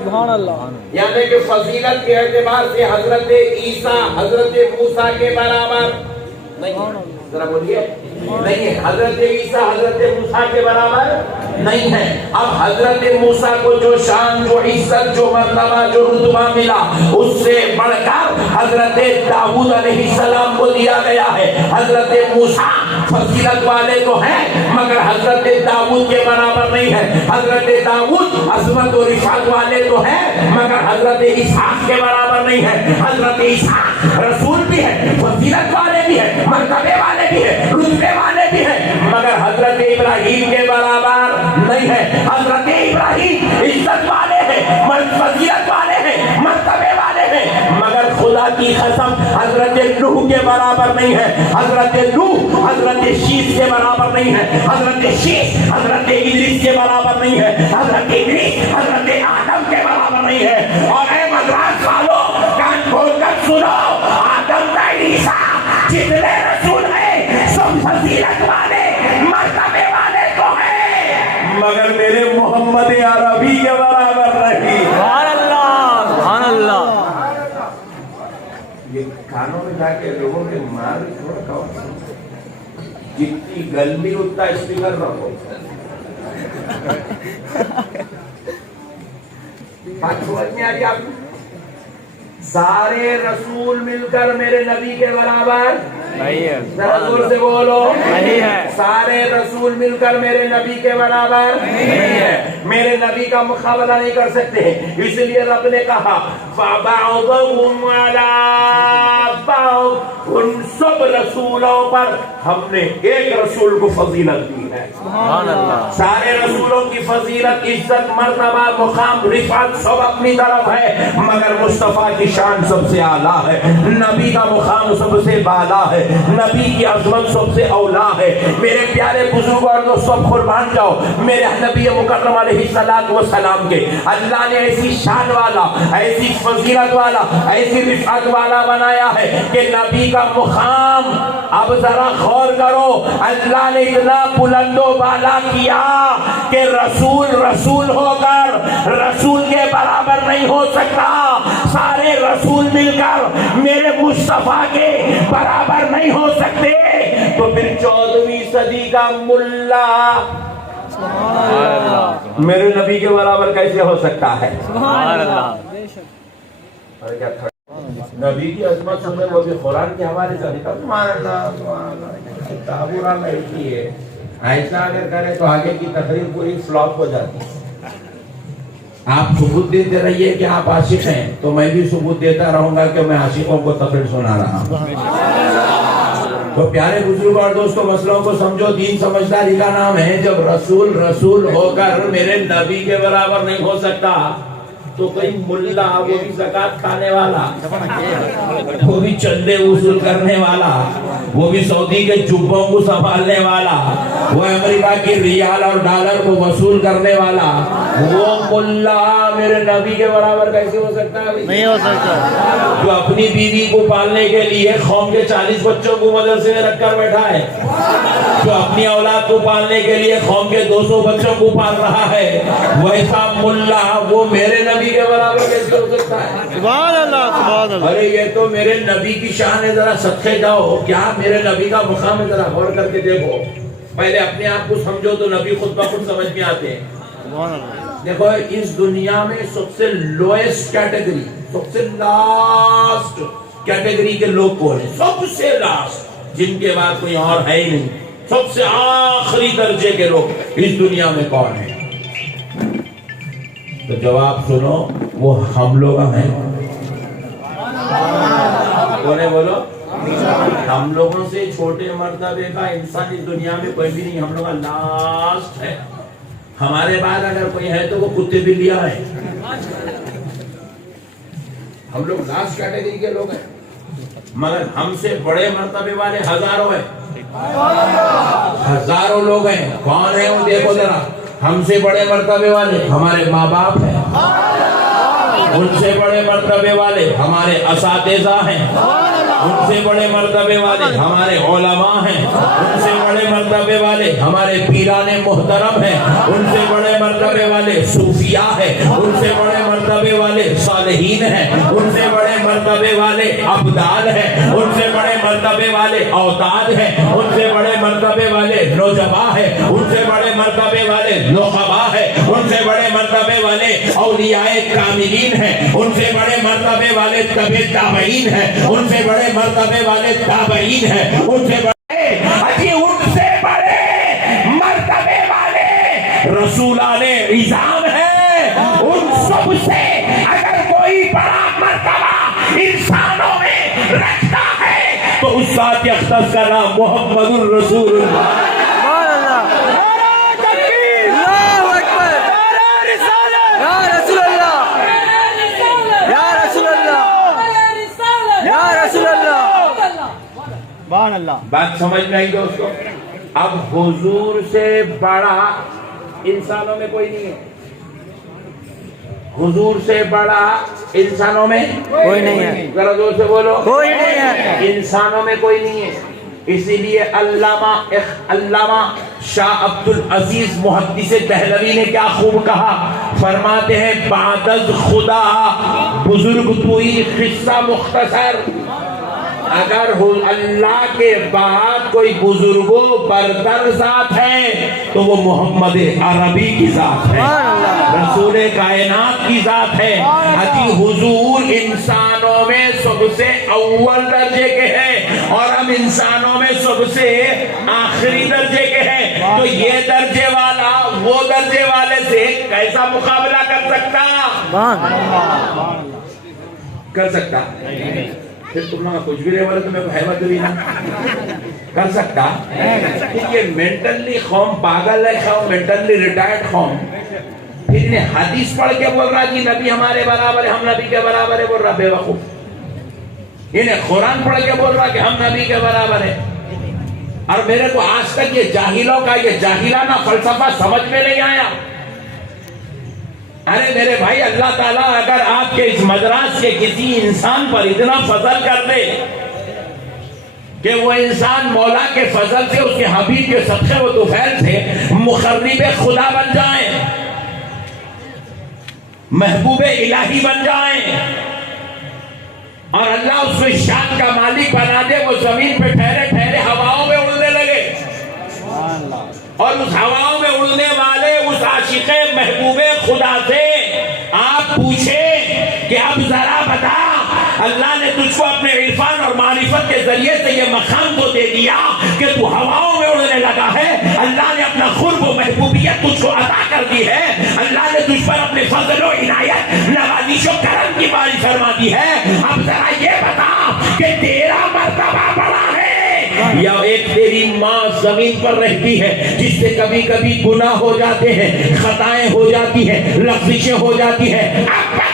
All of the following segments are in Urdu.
سبحان اللہ. یعنی کہ فضیلت کے اعتبار سے حضرت عیسیٰ حضرت موسیٰ کے برابر نہیں ہے. ذرا بولیے نہیں ہے. حضرت عیسیٰ حضرت موسیٰ کے برابر نہیں ہے. اب حضرت موسیٰ کو جو شان جو عزت جو مرتبہ جو رتبہ ملا اس سے بڑھ کر حضرت داؤد علیہ السلام کو دیا گیا ہے. حضرت موسیٰ فضیلت والے تو ہیں مگر حضرت داؤد کے برابر نہیں ہے. حضرت داؤد عظمت و رفعت والے تو ہیں مگر حضرت اسحاق کے برابر نہیں ہے. حضرت اسحاق رسول بھی ہے فضیلت والے بھی ہیں مرتبے والے بھی ہیں رتبے والے بھی ہیں مگر حضرت ابراہیم کے برابر نہیں ہے. حضرت ابراہیم عزت والے ہیں فضیلت والے ہیں مرتبے والے ہیں مگر خدا کی قسم حضرت نوح کے برابر نہیں ہے. حضرت نوح حضرت شیش کے برابر نہیں ہے. حضرت شیش حضرت ادریس کے برابر نہیں ہے. حضرت ادریس حضرت آدم کے برابر نہیں ہے. اور اے مدراس والوں کان کھول کر سنو آدم کا عیسیٰ جتنے رسول ہیں سب فضیلت والے مرتبے والے تو ہیں مگر میرے محمد عربی کے برابر نہیں. سبحان اللہ سبحان اللہ. یہ کانوں میں جا کے لوگوں کے مار تھوڑا کھاؤ جتنی گرمی اتنا اسپیکر رکھو. بات سمجھ میں آ رہی آپ کو؟ سارے رسول مل کر میرے نبی کے برابر نہیں ہے. ذرا زور سے بولو نہیں ہے. سارے رسول مل کر میرے نبی کے برابر نہیں ہے. میرے نبی کا مقابلہ نہیں کر سکتے ہیں. اس لیے رب نے کہا فَبَعْضَهُمْ عَلَىٰ بَعْضٍ ان سب رسولوں پر ہم نے ایک رسول کو فضیلت دی ہے. سبحان اللہ. سارے رسولوں کی فضیلت عزت مرتبہ مقام رفعت سب اپنی طرف ہے مگر مصطفیٰ کی شان سب سے اعلیٰ ہے. نبی کا مقام سب سے بالا ہے. نبی کی عظمت سب سے اولا ہے. میرے پیارے بزرگ اور دوستوں قربان جاؤ میرے نبی مکرم علیہ الصلوۃ والسلام کے اللہ نے ایسی شان والا ایسی فضیلت والا ایسی رفعت والا بنایا ہے کہ نبی کا مقام اب ذرا غور کرو اللہ نے اتنا بلند و بالا کیا کہ رسول رسول ہو کر رسول کے برابر نہیں ہو سکتا. سارے رسول مل کر میرے مصطفیٰ کے برابر نہیں ہو سکتے تو پھر 14ویں صدی کا ملا میرے نبی کے برابر کیسے ہو سکتا ہے؟ سبحان اللہ. نبی کی عظمت سمجھے وہ بھی قرآن کے حوالے سے لکھا. سبحان اللہ تعبیرہ میں ایسی ہے ایسا اگر کرے تو آگے کی تقریر پوری فلاپ ہو جاتی ہے. آپ ثبوت دیتے رہیے کہ آپ عاشق ہیں تو میں بھی ثبوت دیتا رہوں گا کہ میں عاشقوں کو تقریر سنا رہا ہوں. تو پیارے بزرگ اور دوستوں مسئلوں کو سمجھو. دین سمجھداری کا نام ہے. جب رسول رسول ہو کر میرے نبی کے برابر نہیں ہو سکتا تو کوئی ملا وہ بھی زکات کھانے والا وہ بھی چندے وصول کرنے والا وہ بھی سعودی کے جبوں کو سنبھالنے والا وہ امریکہ کی ریال اور ڈالر کو وصول کرنے والا وہ ملا میرے نبی کے برابر کیسے ہو سکتا ہے؟ نہیں ہو سکتا. جو اپنی بیوی کو پالنے کے لیے قوم کے 40 بچوں کو مدرسے میں رکھ کر بیٹھا ہے جو اپنی اولاد کو پالنے کے لیے قوم کے 200 بچوں کو پال رہا ہے ویسا ملا وہ میرے نبی کے برابر کیسے ہو سکتا ہے؟ سبحان اللہ سبحان اللہ. ارے یہ تو میرے نبی کی شان ہے. ذرا صدقے جاؤ کیا میرے نبی کا مقام ہے. ذرا غور کر کے دیکھو. پہلے اپنے آپ کو سمجھو تو نبی خود بخود سمجھ میں آتے ہیں. سبحان اللہ. دیکھو اس دنیا میں سب سے لوئسٹ کیٹیگری سب سے لاسٹ کیٹیگری کے لوگ کون ہیں؟ سب سے لاسٹ جن کے بعد کوئی اور ہے ہی نہیں. سب سے آخری درجے کے لوگ اس دنیا میں کون ہیں؟ تو جواب سنو وہ ہم لوگ ہیں. کون ہے بولو؟ ہم لوگوں سے چھوٹے مرتبے کا انسان اس دنیا میں کوئی بھی نہیں. ہم لوگ لاسٹ ہے. ہمارے بعد اگر کوئی ہے تو وہ کتے بلیا ہے. ہم لوگ لاسٹ کیٹیگری کے لوگ ہیں مگر ہم سے بڑے مرتبے والے ہزاروں ہیں. ہزاروں لوگ ہیں. کون ہیں وہ دیکھو ذرا. ہم سے بڑے مرتبے والے ہمارے ماں باپ ہیں. ان سے بڑے مرتبے والے ہمارے اساتذہ ہیں. ان سے بڑے مرتبے والے ہمارے علماء ہیں. ان سے بڑے مرتبے والے ہمارے پیران محترم ہیں. ان سے بڑے مرتبے والے صوفیاء ہیں. ان سے بڑے مرتبے صالحین ہیں، ان سے بڑے مرتبے والے ابدال ہیں، ان سے بڑے مرتبے والے اوتاد ہیں، ان سے بڑے مرتبے والے نوجبا ہیں، ان سے بڑے مرتبے والے نخبا ہیں، ان سے بڑے مرتبے والے اولیاء کاملین ہیں، ان سے بڑے مرتبے والے تبع تابعین ہیں، ان سے بڑے مرتبے والے تابعین ہیں، ان سے بڑے مرتبے والے رسولان اعظام ہیں۔ ان سب سے اگر کوئی بڑا مرتبہ انسانوں میں رکھتا ہے تو اس ذات اقدس کا نام محمد الرسول اللہ۔ بات سمجھ میں آئی دوستو؟ اب حضور سے بڑا انسانوں میں کوئی نہیں ہے، حضور سے بڑا انسانوں میں کوئی نہیں ہے، ذرا زور سے بولو، کوئی نہیں ہے، انسانوں میں کوئی نہیں ہے۔ اسی لیے علامہ شاہ عبد العزیز محدث دہلوی نے کیا خوب کہا، فرماتے ہیں بعد از خدا بزرگ توئی قصہ مختصر۔ اگر اللہ کے بعد کوئی بزرگوں برتر ذات ہے تو وہ محمد عربی کی ذات ہے، رسول کائنات کی ذات ہے۔ حضرت حضور انسانوں میں سب سے اول درجے کے ہیں اور ہم انسانوں میں سب سے آخری درجے کے ہیں، تو یہ درجے والا وہ درجے والے سے کیسا مقابلہ کر سکتا؟ پھر تم نے کچھ بھی رہے والے تمہیں حیبت بھی نہ کر سکتا۔ یہ مینٹلی قوم پاگل ہے، قوم مینٹلی ریٹائرڈ قوم، پھر انہیں حدیث پڑھ کے بول رہا جی نبی ہمارے برابر ہے، ہم نبی کے برابر ہے، بول رہا بے وقوف۔ انہیں قرآن پڑھ کے بول رہا کہ ہم نبی کے برابر ہے، اور میرے کو آج تک یہ جاہلوں کا یہ جاہلانہ فلسفہ سمجھ میں نہیں آیا۔ ارے میرے بھائی، اللہ تعالیٰ اگر آپ کے اس مدراس کے کسی انسان پر اتنا فضل کر دے کہ وہ انسان مولا کے فضل سے، اس کے حبیب کے صدقے و طفیل سے مقرب خدا بن جائیں، محبوب الہی بن جائیں، اور اللہ اس کو شان کا مالک بنا دے، وہ زمین پہ ٹھہرے ٹھہرے ہواؤں میں اڑنے لگے، اور اس ہواؤں میں اڑنے والے اس عاشق محبوب خدا سے آپ پوچھیں کہ اب ذرا بتا، اللہ نے تجھ کو اپنے عرفان اور معرفت کے ذریعے سے یہ مقام تو دے دیا کہ تو ہواؤں میں اڑنے لگا ہے، اللہ نے اپنا قرب و محبوبیت تجھ کو عطا کر دی ہے، اللہ نے تجھ پر اپنے فضل و عنایت نوازش و کرم کی باری فرما دی ہے، اب ذرا یہ بتا کہ تیرا مرتبہ بڑا ہے یا ایک تیری ماں زمین پر رہتی ہے جس سے کبھی کبھی گناہ ہو جاتے ہیں، خطائیں ہو جاتی ہیں، لغزشیں ہو جاتی ہیں، اب بتا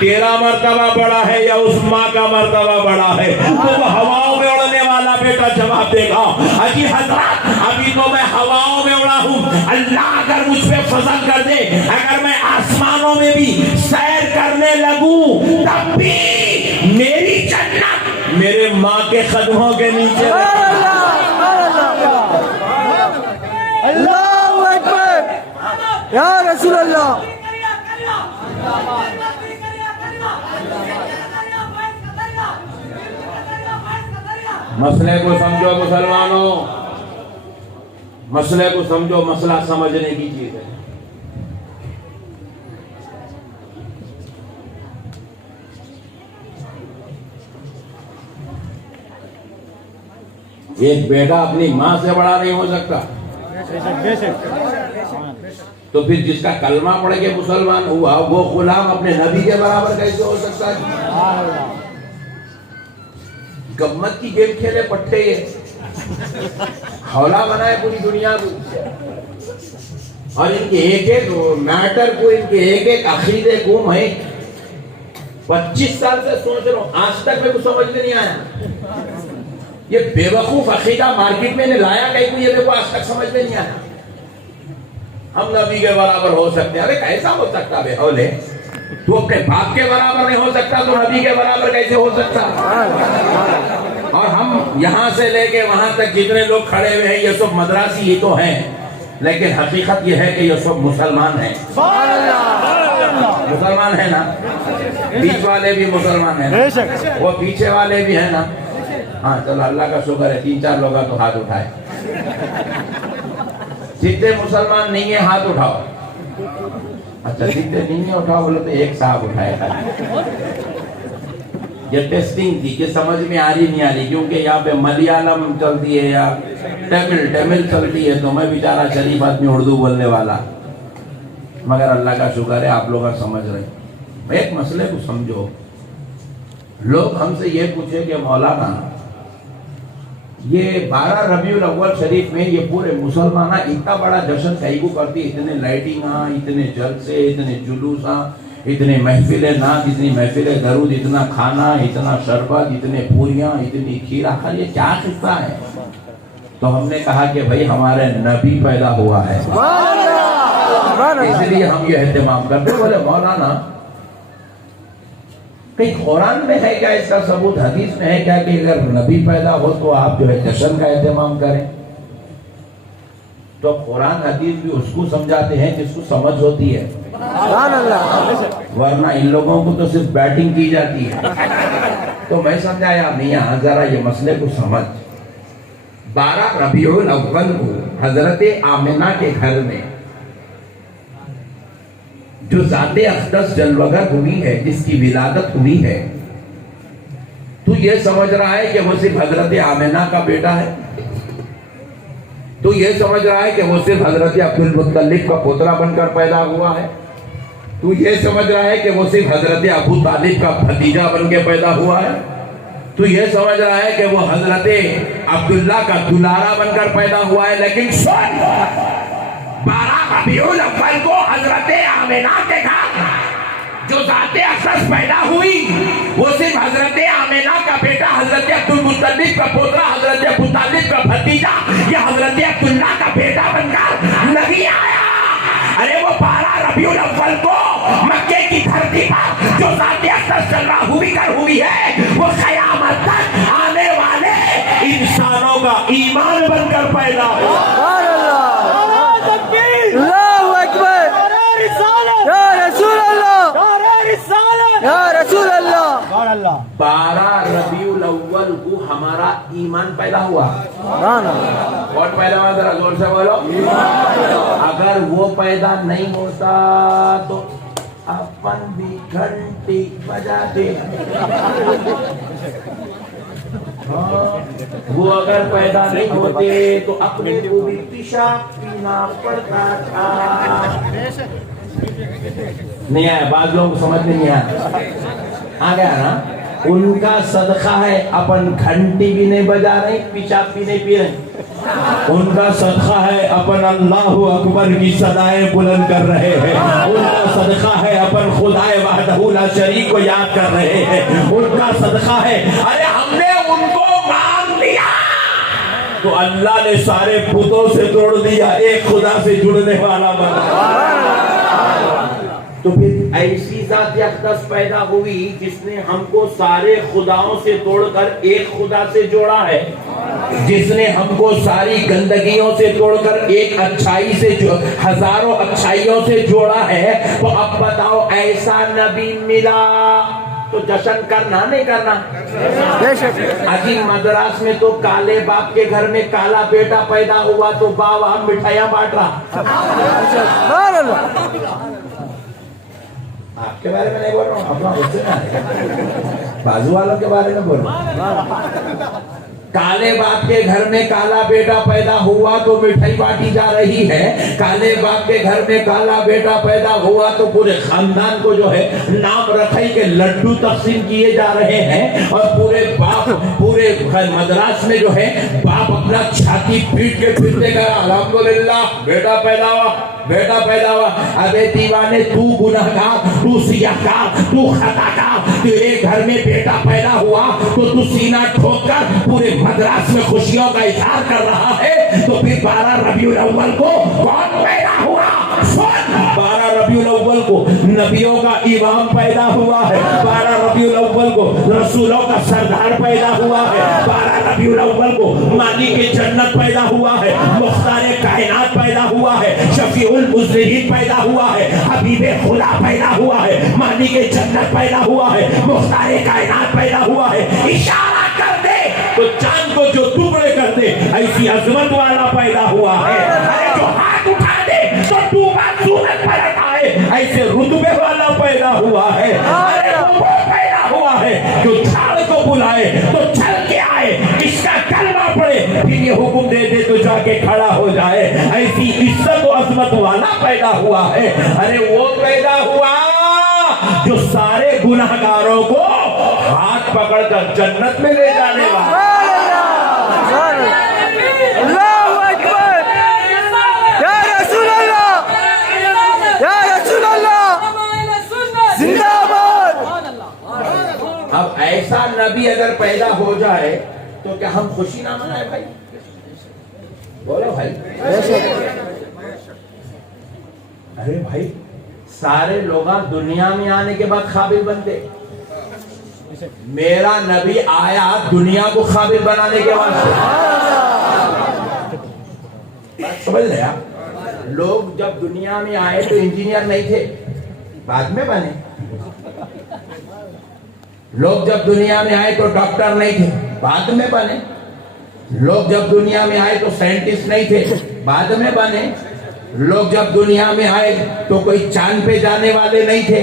تیرا مرتبہ بڑا ہے یا اس ماں کا مرتبہ بڑا ہے؟ تو وہ ہواؤں میں اڑنے والا بیٹا جواب دے گا، اجی حضرات ابھی تو میں ہواؤں میں اڑا ہوں، اللہ اگر مجھ پہ فضل کر دے، اگر میں آسمانوں میں بھی سیر کرنے لگوں تب بھی میری جنت میرے ماں کے قدموں کے نیچے۔ اللہ اکبر یا رسول اللہ۔ مسئلے کو سمجھو مسلمانوں، مسئلے کو سمجھو، مسئلہ سمجھنے کی چیز ہے۔ ایک بیٹا اپنی ماں سے بڑا نہیں ہو سکتا، تو پھر جس کا کلمہ پڑھ کے مسلمان ہوا وہ غلام اپنے نبی کے برابر کیسے ہو سکتا ہے؟ گمت کی گیم کھیلے پٹھے یہ حوالہ بنائے پوری دنیا کو، اور ان کے ایک ایک میٹر کو، ان کے ایک ایک عقیدے کو میں 25 سال سے سوچ رہا ہوں، آج تک میرے کو سمجھ میں نہیں آیا۔ یہ بے وقوف عقیدہ مارکیٹ میں نے لایا کہیں کو، یہ میرے کو آج تک سمجھ میں نہیں آیا۔ ہم نبی کے برابر ہو سکتے ہیں، ارے کیسا ہو سکتا بے اولے؟ تو اپنے باپ کے برابر نہیں ہو سکتا تو نبی کے برابر کیسے ہو سکتا؟ اور ہم یہاں سے لے کے وہاں تک جتنے لوگ کھڑے ہوئے ہیں یہ سب مدراسی ہی تو ہیں، لیکن حقیقت یہ ہے کہ یہ سب مسلمان ہیں، مسلمان ہے نا, بیچ والے بھی مسلمان ہیں نا, وہ پیچھے والے بھی ہیں نا. ہاں چلو اللہ کا شکر ہے 3-4 لوگ تو ہاتھ اٹھائے. جتنے مسلمان نہیں ہیں ہاتھ اٹھاؤ. اچھا جتنے نہیں اٹھاؤ بولے تو ایک صاحب اٹھائے. یہ ٹیسٹنگ تھی کہ سمجھ میں آ رہی نہیں آ رہی, کیونکہ یہاں پہ ملیالم چلتی ہے یا ٹیمل چلتی ہے, تو میں بیچارہ شریف آدمی اردو بولنے والا, مگر اللہ کا شکر ہے آپ لوگ سمجھ رہے. ایک مسئلے کو سمجھو. لوگ ہم سے یہ پوچھے کہ مولانا یہ 12 ربیع الاول شریف میں یہ پورے مسلمانہ اتنا بڑا جشن کئی کو کرتی, اتنے لائٹنگاں, اتنے جلسے, اتنے جلوساں, اتنے محفل نعت, اتنی محفل درود, اتنا کھانا, اتنا شربت, اتنے پوریاں, اتنی کھیر, آخر یہ کیا قصہ ہے؟ تو ہم نے کہا کہ بھائی ہمارے نبی پیدا ہوا ہے اس لیے ہم یہ اہتمام کرتے. بولے مولانا کہیں قرآن میں ہے کیا اس کا ثبوت, حدیث میں ہے کیا کہ اگر نبی پیدا ہو تو آپ جو ہے جشن کا اہتمام کریں؟ تو قرآن حدیث بھی اس کو سمجھاتے ہیں جس کو سمجھ ہوتی ہے, ورنہ ان لوگوں کو تو صرف بیٹنگ کی جاتی ہے. تو میں سمجھایا میاں ذرا یہ مسئلے کو سمجھ. 12 ربیع الاول کو حضرت آمنہ کے گھر میں جو ذات اقدس جلوگر ہوئی ہے, جس کی ولادت ہوئی ہے, تو یہ سمجھ رہا ہے کہ وہ صرف حضرت آمنہ کا بیٹا ہے؟ تو یہ سمجھ رہا ہے کہ وہ صرف حضرت عبد المطلب کا پوترا بن کر پیدا ہوا ہے؟ تو یہ سمجھ رہا ہے کہ وہ صرف حضرت ابو طالب کا بھتیجا بن کے پیدا ہوا ہے؟ تو یہ سمجھ رہا ہے کہ وہ حضرت عبداللہ کا دلارا بن کر پیدا ہوا ہے؟ لیکن سن, 12 ربیع الاول کو حضرت آمنہ کے گھر جو ذات اقدس پیدا ہوئی وہ صرف حضرت آمنہ کا بیٹا, حضرت عبد المطلب کا پوترا, حضرت ابو طالب کا بھتیجا یا حضرت عبداللہ کا بیٹا بن کر نہیں آیا. ارے وہ 12 ربیع الاول کو مکے کی دھرتی پر جو ذات اقدس جلوہ ہوئی ہے وہ قیامت تک آنے والے انسانوں کا ایمان بن کر پیدا ہو. اللہ اکبر, یا رسول اللہ, یا رسول اللہ. 12 ربیع الاول کو ہمارا ایمان پیدا ہوا. کون پیدا ہوا ذرا زور سے بولو. اگر وہ پیدا نہیں ہوتا تو اپن بھی گھنٹی بجاتے. وہ اگر پیدا نہیں ہوتے تو اپنے کو بھی پیشاب پینا پڑتا تھا. نہیں آیا, بعض لوگوں کو سمجھ نہیں آیا, آ گیا نا. ان کا صدقہ ہے اپن گھنٹی بھی نہیں بجا رہے, پیشاب بھی نہیں پی رہے. ان کا صدقہ ہے اپن اللہ اکبر کی صدائیں بلند کر رہے ہیں. ان کا صدقہ ہے اپن خدائے وحدہ لا شریک کو یاد کر رہے ہیں. ان کا صدقہ ہے, ارے ہم نے ان کو مان لیا تو اللہ نے سارے بتوں سے توڑ دیا, ایک خدا سے جڑنے والا بنا. تو پھر ایسی ذات اقدس پیدا ہوئی جس نے ہم کو سارے خداؤں سے توڑ کر ایک خدا سے جوڑا ہے, جس نے ہم کو ساری گندگیوں سے توڑ کر ایک اچھائی سے ہزاروں اچھائیوں سے جوڑا ہے. تو اب بتاؤ ایسا نبی ملا تو جشن کرنا نہیں کرنا؟ عجیب مدراس میں تو کالے باپ کے گھر میں کالا بیٹا پیدا ہوا تو باپ وہاں مٹھائیاں بانٹ رہا. آپ کے بارے میں نہیں بول رہا ہوں, اپنا غصے میں بازو والوں کے بارے میں بول رہا ہوں. کالے باپ کے گھر میں کالا بیٹا پیدا ہوا تو مٹھائی بانٹی جا رہی ہے. کالے باپ کے گھر میں کالا بیٹا پیدا ہوا تو پورے خاندان کو جو ہے نام رکھائی کے لڈو تقسیم کیے جا رہے ہیں. اور پورے باپ پورے مدراس میں جو ہے باپ اپنا چھاتی پیٹ کے پھرتے گیا, الحمدللہ بیٹا پیدا ہوا, بیٹا پیدا ہوا. ابے دیوانے, تو گناہگار, تو سیاہکار, تو خطاکار, تیرے گھر میں بیٹا پیدا ہوا تو تو سینہ ٹھوک کر پورے مدراس میں خوشیوں کا اظہار کر رہا ہے. تو پھر 12 ربیع الاول کو کون پیدا ہوا؟ 12 ربیع الاول کو نبیوں کا امام پیدا ہوا ہے. 12 ربیع الاول کو رسولوں کا سردار پیدا ہوا ہے. 12 ربیع الاول کو مالک جنت پیدا ہوا ہے, مختار کائنات پیدا ہوا ہے, شفیع المذنبین پیدا ہوا ہے, حبیب خدا پیدا ہوا ہے, مالک جنت پیدا ہوا ہے، مختار کائنات پیدا ہوا ہے، اشارہ کر دے تو چاند کو جو ٹکڑے کر دے، ایسی عظمت والا پیدا ہوا ہے، ارے جو ہاتھ اٹھا دے تو ڈوبا سورج پلٹ آئے، ایسے رتبے والا پیدا ہوا ہے، ارے وہ پیدا ہوا ہے جو جھاڑ کو بلائے تو چل کے آئے، اس کا کلمہ پڑھے پھر یہ حکم دے دے تو جا کے کھڑا ہو جائے، ایسی عزت و عظمت والا پیدا ہوا ہے، ارے وہ پیدا ہوا جو سارے گناہگاروں کو ہاتھ پکڑ کر جنت میں لے جانے والا۔ اللہ اکبر، یا رسول اللہ، یا رسول اللہ، زندہ باد۔ اب ایسا نبی اگر پیدا ہو جائے تو کیا ہم خوشی نہ منائے بھائی؟ بولو بھائی۔ ارے بھائی سارے لوگ دنیا میں آنے کے بعد قابل بنتے، میرا نبی آیا دنیا کو قابل بنانے کے واسطے۔ سمجھ رہے آپ؟ لوگ جب دنیا میں آئے تو انجینئر نہیں تھے، بعد میں بنے۔ لوگ جب دنیا میں آئے تو ڈاکٹر نہیں تھے، بعد میں بنے۔ لوگ جب دنیا میں آئے تو سائنٹسٹ نہیں تھے، بعد میں بنے۔ لوگ جب دنیا میں آئے تو کوئی چاند پہ جانے والے نہیں تھے،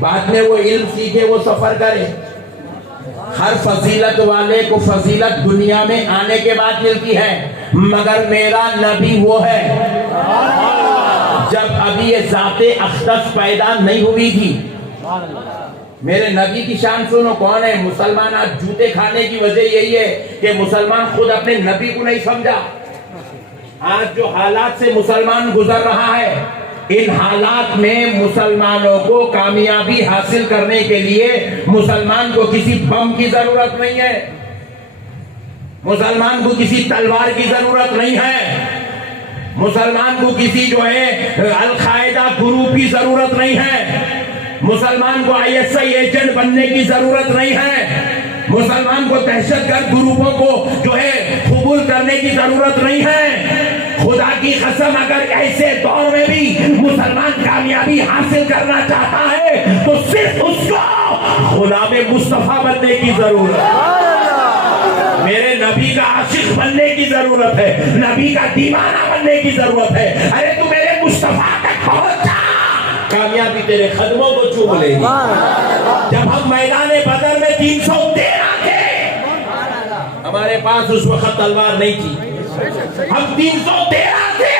بعد میں وہ علم سیکھے، وہ سفر کرے۔ ہر فضیلت والے کو فضیلت دنیا میں آنے کے بعد ملتی ہے، مگر میرا نبی وہ ہے جب ابھی یہ ذات اقدس پیدا نہیں ہوئی تھی۔ میرے نبی کی شان سنو، کون ہے؟ مسلمان آج جوتے کھانے کی وجہ یہی ہے کہ مسلمان خود اپنے نبی کو نہیں سمجھا۔ آج جو حالات سے مسلمان گزر رہا ہے، ان حالات میں مسلمانوں کو کامیابی حاصل کرنے کے لیے مسلمان کو کسی بم کی ضرورت نہیں ہے، مسلمان کو کسی تلوار کی ضرورت نہیں ہے، مسلمان کو کسی جو ہے القاعدہ گروپ کی ضرورت نہیں ہے، مسلمان کو ISI ایجنٹ بننے کی ضرورت نہیں ہے، مسلمان کو دہشت گرد گروپوں کو جو ہے قبول کرنے کی ضرورت نہیں ہے۔ خدا کی قسم اگر ایسے دور میں بھی مسلمان کامیابی حاصل کرنا چاہتا ہے تو صرف اس کو غلام مصطفیٰ بننے کی ضرورت ہے، میرے نبی کا عاشق بننے کی ضرورت ہے، نبی کا دیوانہ بننے کی ضرورت ہے۔ ارے تو میرے مصطفیٰ تک پہنچ جا، کامیابی تیرے قدموں کو چوم لے گی۔ جب ہم میدان بدر میں 313 تھے، ہمارے پاس اس وقت تلوار نہیں تھی، ہم 313 تھے،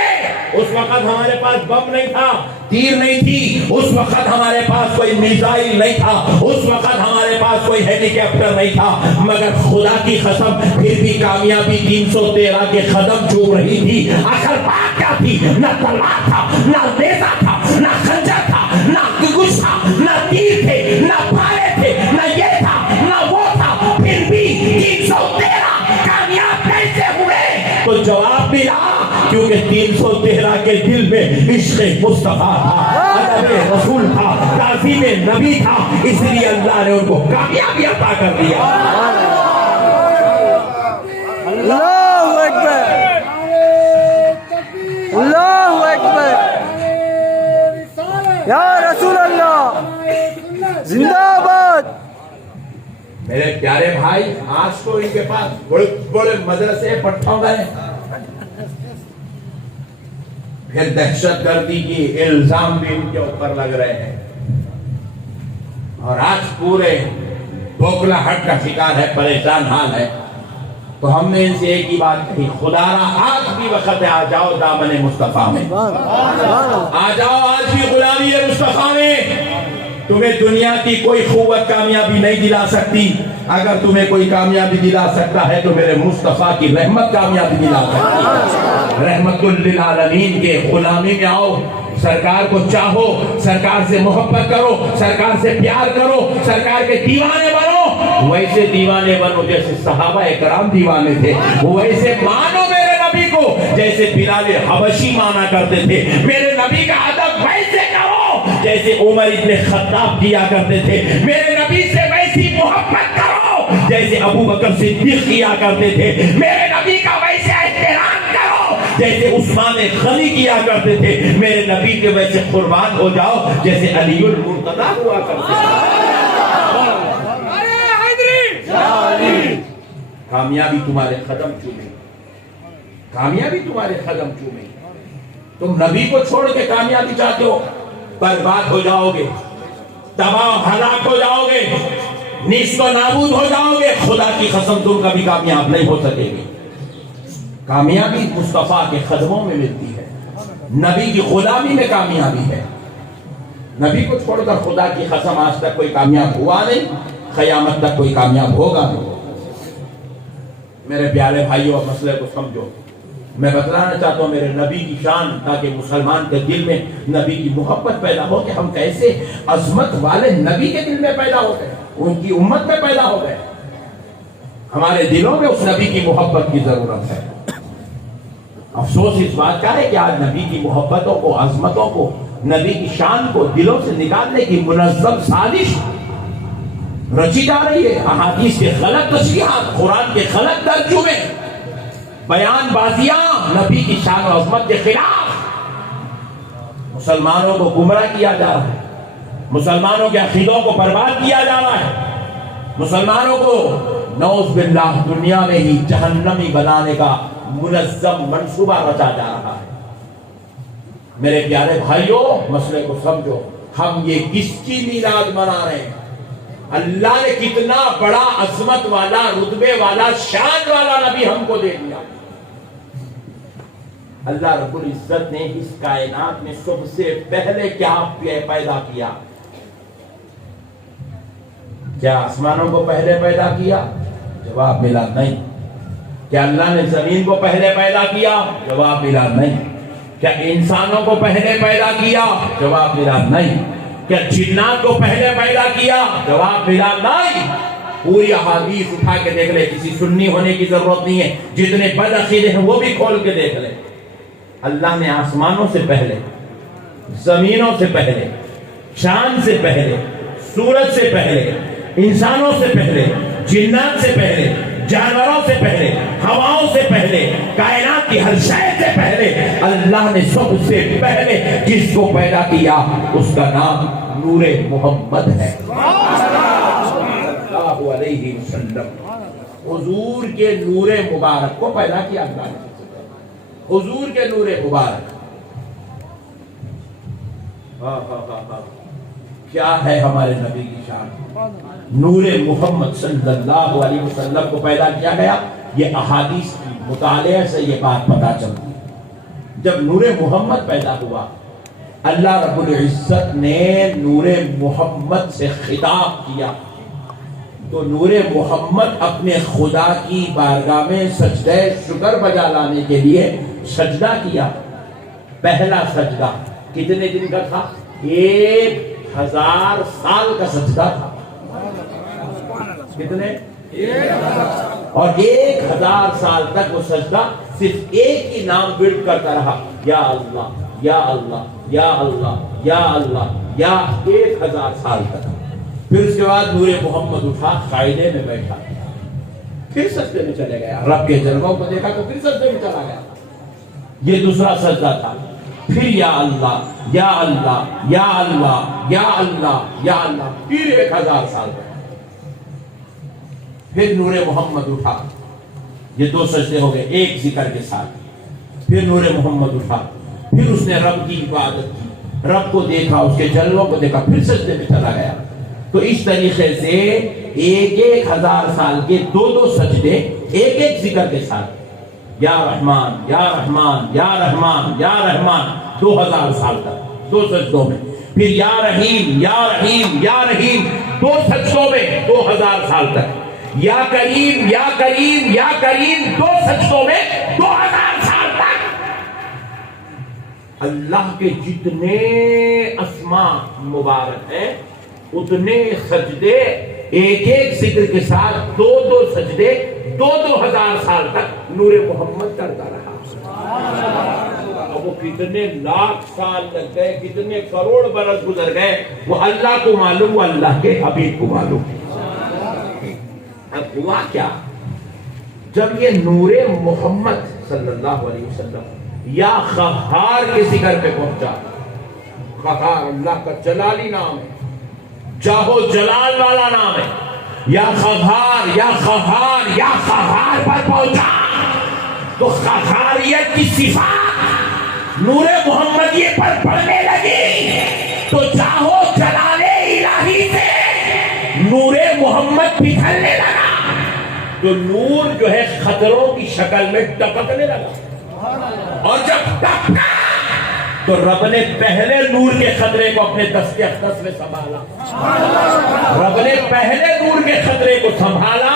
اس وقت ہمارے پاس بم نہیں تھا، تیر نہیں تھی، اس وقت ہمارے پاس کوئی میزائل نہیں تھا، اس وقت ہمارے پاس کوئی ہیلی کاپٹر نہیں تھا، مگر خدا کی قسم پھر بھی کامیابی 313 کے قدم چوم رہی تھی۔ اصل بات کیا تھی؟ نہ تلوار تھا، نہ نیزہ تھا، نہ خنجر تھا، نہ گگوش تھا، نہ تیر تھے، نہ بھالے تھے، نہ یہ تھا نہ وہ تھا، پھر بھی 313 کامیاب کیسے ہوئے؟ تو جواب ملا کیونکہ 313 کے دل میں عشق مصطفیٰ تھا، ادب رسول تھا، تعظیم نبی تھا، اس لیے اللہ نے ان کو کامیابی عطا کر دیا۔ اللہ اکبر، اللہ اکبر، یا رسول اللہ، زندہ باد۔ میرے پیارے بھائی، آج تو ان کے پاس بڑے بڑے مدرسے پٹھوں گئے، پھر دہشت گردی کی الزام بھی ان کے اوپر لگ رہے ہیں، اور آج پورے بھوکلا ہٹ کا شکار ہے، پریشان حال ہے۔ تو ہم نے ان سے ایک ہی بات کہی، خدا را آج بھی وقت ہے، آ جاؤ دامن مصطفیٰ میں، آ جاؤ آج بھی غلامی مصطفیٰ میں۔ تمہیں دنیا کی کوئی قوت کامیابی نہیں دلا سکتی، اگر تمہیں کوئی کامیابی دلا سکتا ہے تو میرے مصطفیٰ کی رحمت کامیابی دلا سکتی ہے۔ رحمت للعالمین کے غلامی میں آؤ، سرکار کو چاہو، سرکار سے محبت کرو، سرکار سے پیار کرو، سرکار کے دیوانے بنو، ویسے دیوانے بنو جیسے صحابہ اکرام دیوانے تھے، ویسے مانو میرے نبی کو جیسے بلال حبشی مانا کرتے تھے، میرے نبی کا ادب ویسے کرو جیسے عمر ابن خطاب کیا کرتے تھے، میرے نبی سے ویسی محبت کرو جیسے ابو بکر صدیق کیا کرتے تھے، میرے نبی کا ویسے احترام کرو جیسے عثمان غنی کیا کرتے تھے، میرے نبی کے ویسے قربان ہو جاؤ جیسے علی المرتضیٰ ہوا کرتے تھے۔ کامیابی تمہارے قدم چومے، کامیابی تمہارے قدم چومے۔ تم نبی کو چھوڑ کے کامیابی چاہتے ہو، برباد ہو جاؤ گے، تباہ ہلاک ہو جاؤ گے، نیست و نابود ہو جاؤ گے۔ خدا کی قسم تم کبھی کامیاب نہیں ہو سکے گے۔ کامیابی مصطفیٰ کے قدموں میں ملتی ہے، نبی کی غلامی میں کامیابی ہے۔ نبی کو چھوڑ کر خدا کی قسم آج تک کوئی کامیاب ہوا نہیں، قیامت تک کوئی کامیاب ہوگا نہیں۔ میرے پیارے بھائیوں اور مسئلے کو سمجھو، میں بتلانا چاہتا ہوں میرے نبی کی شان، تاکہ مسلمان کے دل میں نبی کی محبت پیدا ہو کہ ہم کیسے عظمت والے نبی کے دل میں پیدا ہو گئے، ان کی امت میں پیدا ہو گئے۔ ہمارے دلوں میں اس نبی کی محبت کی ضرورت ہے۔ افسوس اس بات کا ہے کہ آج نبی کی محبتوں کو، عظمتوں کو، نبی کی شان کو دلوں سے نکالنے کی منظم سازش رچی جا رہی ہے۔ احادیث کے غلط تشریحات، قرآن کے غلط ترجمے، بیان بازیاں نبی کی شان و عظمت کے خلاف مسلمانوں کو گمراہ کیا جا رہا ہے، مسلمانوں کے عقیدوں کو برباد کیا جا رہا ہے، مسلمانوں کو نعوذ باللہ دنیا میں ہی جہنمی بنانے کا منظم منصوبہ رچا جا رہا ہے۔ میرے پیارے بھائیوں، مسئلے کو سمجھو، ہم یہ کس کی میلاد منا رہے ہیں؟ اللہ نے کتنا بڑا عظمت والا، رتبے والا، شان والا نبی ہم کو دے دیا۔ اللہ رب العزت نے اس کائنات میں سب سے پہلے کیا پیدا کیا؟ کیا آسمانوں کو پہلے پیدا کیا؟ جواب ملا نہیں۔ کیا اللہ نے زمین کو پہلے پیدا کیا؟ جواب ملا نہیں۔ کیا انسانوں کو پہلے پیدا کیا؟ جواب ملا نہیں۔ کیا جنات کو پہلے پیدا کیا؟ جواب ملا نہیں۔ پوری احادیث اٹھا کے دیکھ لے، کسی سنی ہونے کی ضرورت نہیں ہے، جتنے بد عقیدے ہیں وہ بھی کھول کے دیکھ لے۔ اللہ نے آسمانوں سے پہلے، زمینوں سے پہلے، چاند سے پہلے، سورج سے پہلے، انسانوں سے پہلے، جنات سے پہلے، جانوروں سے پہلے، ہواؤں سے پہلے، کائنات کی ہر شے سے پہلے اللہ نے سب سے پہلے جس کو پیدا کیا اس کا نام نور محمد ہے صلی اللہ علیہ وسلم۔ حضور کے نور مبارک کو پیدا کیا اللہ نے، حضور کے نور مبارک۔ کیا ہے ہمارے نبی کی شان؟ نور محمد صلی اللہ علیہ وسلم کو پیدا کیا گیا۔ یہ احادیث کی مطالعے سے یہ بات پتہ چلتی ہے۔ جب نور محمد پیدا ہوا، اللہ رب العزت نے نور محمد سے خطاب کیا تو نور محمد اپنے خدا کی بارگاہ میں سجدہ شکر بجا لانے کے لیے سجدہ کیا۔ پہلا سجدہ کتنے دن کا تھا؟ 1000 سال کا سجدہ تھا۔ کتنے؟ اور 1000 سال تک وہ سجدہ صرف ایک ہی نام ورد کرتا رہا، یا اللہ یا اللہ یا اللہ یا اللہ، یا 1000 سال تک۔ پھر اس کے بعد نور محمد اٹھا، قائدے میں بیٹھا، پھر سجدے میں چلے گیا۔ رب کے جلووں کو دیکھا تو پھر سجدے میں چلا گیا۔ یہ دوسرا سجدہ تھا۔ پھر یا اللہ یا اللہ یا اللہ یا اللہ یا اللہ، پھر 1000 سال تک۔ پھر نور محمد اٹھا، یہ 2 سجدے ہو گئے ایک ذکر کے ساتھ۔ پھر نور محمد اٹھا، پھر اس نے رب کی عبادت کی، رب کو دیکھا، اس کے جلووں کو دیکھا، پھر سجدے میں چلا گیا۔ تو اس طریقے سے 1000 سال کے 2 سجدے ایک ذکر کے ساتھ، یا رحمان یا رحمان یا رحمان یا رحمان، 2000 سال تک 2 سجدوں میں۔ پھر یا رحیم یا رحیم یا رحیم، 2 سجدوں میں 2000 سال تک۔ یا کریم یا کریم یا کریم، 2 سجدوں میں 2000 سال تک۔ اللہ کے جتنے اسماء مبارک ہیں اتنے سجدے ایک ذکر کے ساتھ 2 سجدے 2000 سال تک نور محمد کرتا رہا۔ وہ کتنے لاکھ سال لگ گئے، کتنے کروڑ برس گزر گئے، وہ اللہ کو معلوم، وہ اللہ کے حبیب کو معلوم۔ اب ہوا کیا؟ جب یہ نور محمد صلی اللہ علیہ وسلم یا قہار کے ذکر پہ پہنچا، قہار اللہ کا جلالی نام ہے، جاہو جلال والا نام ہے، یا قہار یا قہار یا قہار پر پہنچا تو قہاریت کی صفات نور محمدیہ پر پڑنے لگی تو چاہو جلال الہی سے نور محمد بکھرنے لگا تو نور جو ہے خطروں کی شکل میں ٹپکنے لگا اور جب ٹپکا تو رب نے پہلے نور کے خطرے کو اپنے دست اقدس میں سنبھالا رب نے پہلے نور کے خطرے کو سنبھالا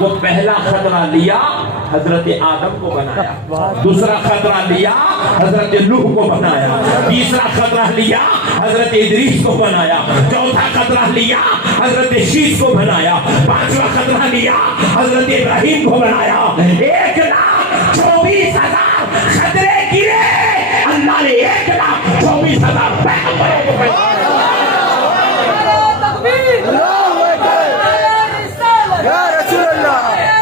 وہ پہلا خطرہ لیا حضرت آدم کو بنایا دوسرا خطرہ لیا حضرت نوح کو بنایا تیسرا خطرہ لیا حضرت ادریس کو بنایا چوتھا خطرہ لیا حضرت شیش کو بنایا پانچواں خطرہ لیا حضرت ابراہیم کو بنایا 1,24,000 خطرے گرے اللہ نے 1,24,000 پیغمبروں کو پیدا اللہ اکبر یا رسول اللہ یا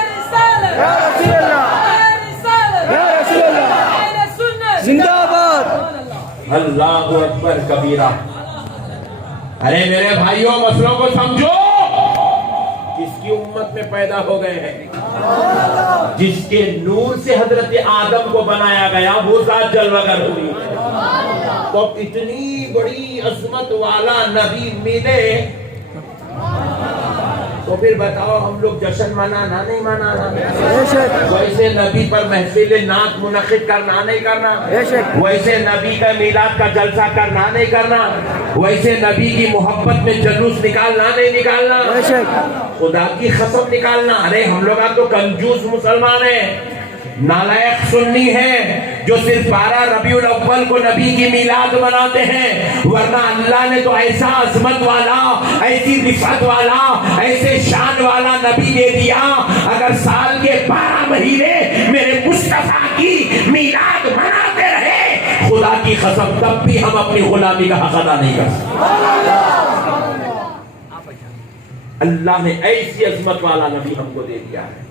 رسول اللہ یا رسول اللہ زندہ باد اللہ اکبر کبیرہ ارے میرے بھائیوں مسئلوں کو سمجھو کس کی امت میں پیدا ہو گئے ہیں جس کے نور سے حضرت آدم کو بنایا گیا وہ ذات جلوگر ہوئی تو اتنی بڑی عظمت والا نبی ملے تو پھر بتاؤ ہم لوگ جشن منانا نہیں منانا ویسے نبی پر محفل نعت منعقد کرنا نہیں کرنا ویسے نبی کا میلاد کا جلسہ کرنا نہیں کرنا ویسے نبی کی محبت میں جلوس نکالنا نہیں نکالنا خدا کی قسم نکالنا ارے ہم لوگ تو کنجوس مسلمان ہیں نالائق سنی ہے جو صرف 12 ربیع الاول کو نبی کی میلاد مناتے ہیں ورنہ اللہ نے تو ایسا عظمت والا ایسی رفعت والا ایسے شان والا نبی دے دیا اگر سال کے 12 مہینے میرے مصطفیٰ کی میلاد مناتے رہے خدا کی قسم تب بھی ہم اپنی غلامی کا حق ادا نہیں کر سکتے اللہ نے ایسی عظمت والا نبی ہم کو دے دیا ہے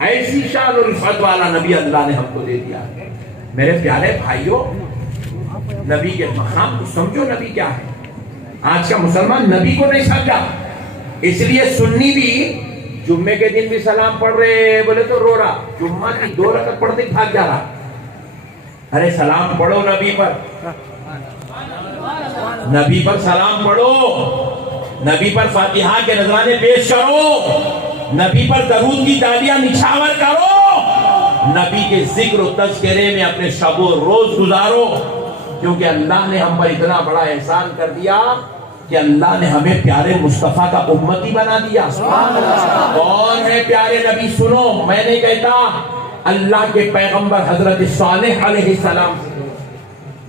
ایسی شان اور رفعت والا نبی اللہ نے ہم کو دے دیا ہے میرے پیارے بھائیوں نبی کے مقام کو سمجھو نبی کیا ہے آج کا مسلمان نبی کو نہیں سمجھا اس لیے سنی بھی جمعے کے دن بھی سلام پڑھ رہے بولے تو رو رہا جمعہ کی 2 رکعت پڑھتے ہی بھاگ جا رہا ارے سلام پڑھو نبی پر نبی پر سلام پڑھو نبی پر فاتحہ کے نذرانے پیش کرو نبی پر درود کی ڈالیاں نچھاور کرو نبی کے ذکر و تذکرے میں اپنے شب و روز گزارو کیونکہ اللہ نے ہم پر اتنا بڑا احسان کر دیا کہ اللہ نے ہمیں پیارے مصطفیٰ کا امتی بنا دیا کون ہے پیارے نبی سنو میں نہیں کہتا اللہ کے پیغمبر حضرت صالح علیہ السلام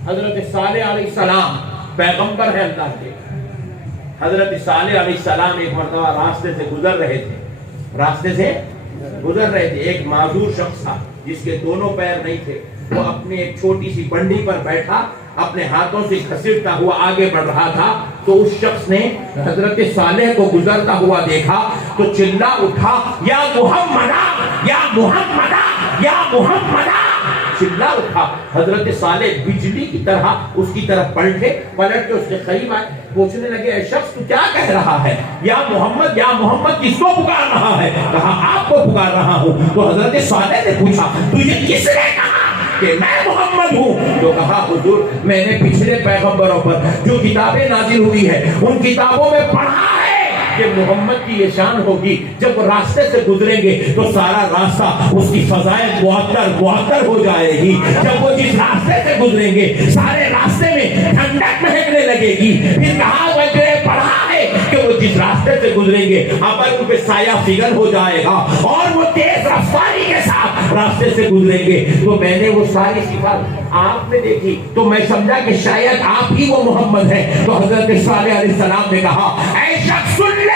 حضرت صالح علیہ السلام پیغمبر ہے اللہ کے حضرت صالح علیہ السلام ایک مرتبہ راستے سے گزر رہے تھے ایک معذور شخص تھا جس کے دونوں پیر نہیں تھے وہ اپنے ایک چھوٹی سی بنڈی پر بیٹھا اپنے ہاتھوں سے گھسیٹتا ہوا آگے بڑھ رہا تھا تو اس شخص نے حضرت صالح کو گزرتا ہوا دیکھا تو چلا اٹھا یا محمدہ یا محمدہ یا محمدہ چلا اٹھا حضرت صالح بجلی کی طرح اس کی طرف پلٹ کے اس کے قریب آئے پوچھنے لگے اے شخص تو کیا کہہ رہا ہے یا محمد کس کو پکار رہا ہے کہا آپ کو پکار رہا ہوں تو حضرت صالح نے پوچھا تجھے کس نے کہا کہ میں محمد ہوں تو کہا حضور میں نے پچھلے پیغمبروں پر جو کتابیں نازل ہوئی ہے ان کتابوں میں پڑھا ہے کہ محمد کی یہ شان ہوگی جب وہ راستے سے گزریں گے تو سارا راستہ اس کی فضائل معطر ہو جائے گی جب وہ جس راستے سے گزریں گے سارے راستے میں ٹھنڈک مہکنے لگے گی پھر کہا وجہ پڑھا ہے کہ وہ جس راستے سے گزریں گے ابر ان پہ سایہ فگن ہو جائے گا اور وہ تیز رفتاری کے ساتھ راستے سے گزریں گے تو میں نے وہ ساری صفات آپ نے دیکھی تو میں سمجھا کہ شاید آپ ہی وہ محمد ہیں تو حضرت صالح علیہ السلام نے کہا اے شخص سن لے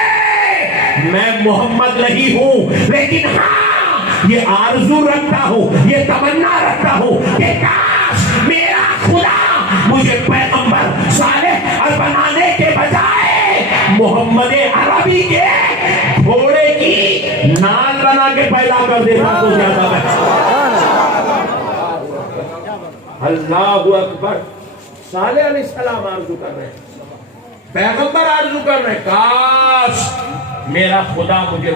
میں محمد نہیں ہوں لیکن ہاں یہ آرزو رکھتا ہوں یہ تمنا رکھتا ہوں کہ کاش میرا خدا مجھے پیغمبر صالح اور بنانے کے بجائے محمد عربی کے گھوڑے کی نال بنا کے پیدا کر دیتا تو زیادہ بہتر اللہ اکبر صالح علیہ السلام آرزو کر رہے ہیں پیغمبر آرزو کر رہے ہیں کاش میرا خدا مجھے